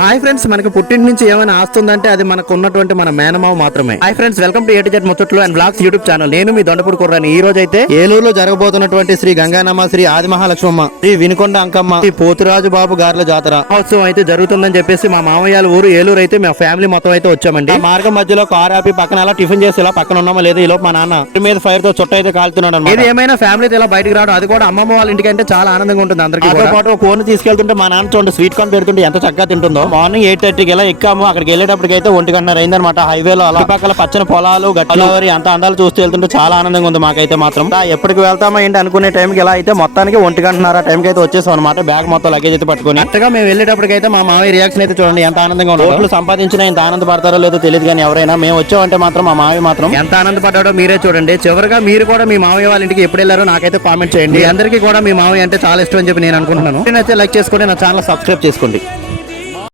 Hi friends, మనకి పుట్టింటి నుంచి ఏమైనా ఆస్తుందంటే అది మనకు ఉన్నటువంటి మన మేనమావ మాత్రమే. హాయ్ ఫ్రెండ్స్, వెల్కమ్ టు ఏటీజెడ్ ముచ్చట్లు అండ్ బ్లాగ్స్ యూట్యూబ్ ఛానల్. నేను మీ దొండపూడి కుర్రాని. ఈ రోజు అయితే ఏలూరులో జరగబోతున్నటువంటి శ్రీ గంగానమ్మ, శ్రీ ఆది మహాలక్ష్మమ్మ, శ్రీ వినుకొండ అంకమ్మ, శ్రీ పోతురాజు బాబు గార్ల జాతర మహోత్సవం అయితే జరుగుతుందని చెప్పేసి మా మామయ్యాల ఊరు ఏలూరు అయితే మా ఫ్యామిలీ మొత్తం అయితే వచ్చామండి. ఆ మార్గం మధ్యలో కార్ ఆపి పక్కన అలా టిఫిన్ చేసి ఇలా పక్కన ఉన్నామా లేదు, ఈ లోపు మా నాన్న మీద ఫైర్ తో చుట్ట అయితే కాలుతున్నాడు అన్నమాట. ఇది ఏమైనా ఫ్యామిలీతో ఇలా బయటకు రావడం, అది కూడా అమ్మమ్మ వాళ్ళ ఇంటికి అంటే చాలా ఆనందంగా ఉంటుంది అందరికీ. పాటు కోన్ తీసుకెళ్తుంటే మా నాన్న చూడండి స్వీట్ కార్న్ పెడుతుంటే ఎంత చక్కగా తింటుందో. మార్నింగ్ 8:30 ఇలా ఎక్కాము. అక్కడికి వెళ్ళేటప్పటికైతే 1:30 అయిందనమాట. హైవేలో అలా పక్కల పచ్చని పొలాలు, గోదావరి అంత అందాలు చూస్తూ వెళ్తుంటే చాలా ఆనందంగా ఉంది మాకైతే మాత్రం. ఎప్పటికి వెళ్తామా ఏంటి అనుకునే టైంకి ఇలా అయితే మొత్తానికి 1:30 టైంకి అయితే వచ్చేసాం అనమాట. బ్యాగ్ మొత్తం లగేజ్ అయితే పట్టుకుని అట్టగా మేము వెళ్ళేటప్పటికైతే మా మామయ్య రియాక్షన్ అయితే చూడండి ఎంత ఆనందంగా ఉంది. రోడ్లు సంపాదించినా ఎంత ఆనందపడతారో లేదో తెలియదు కానీ ఎవరైనా మేము వచ్చామంటే మాత్రం మా మామయ్య మాత్రం ఎంత ఆనందపడ్డాడో మీరే చూడండి. చివరిగా మీరు కూడా మీ మామయ్య వాళ్ళ ఇంటికి ఎప్పుడు వెళ్ళారో నాకైతే కామెంట్ చేయండి. అందరికీ కూడా మీ మామయ్య అంటే చాలా ఇష్టం అని చెప్పి నేను అనుకుంటున్నాను. లైక్ చేసుకోండి, నా ఛానల్ సబ్స్క్రైబ్ చేసుకోండి.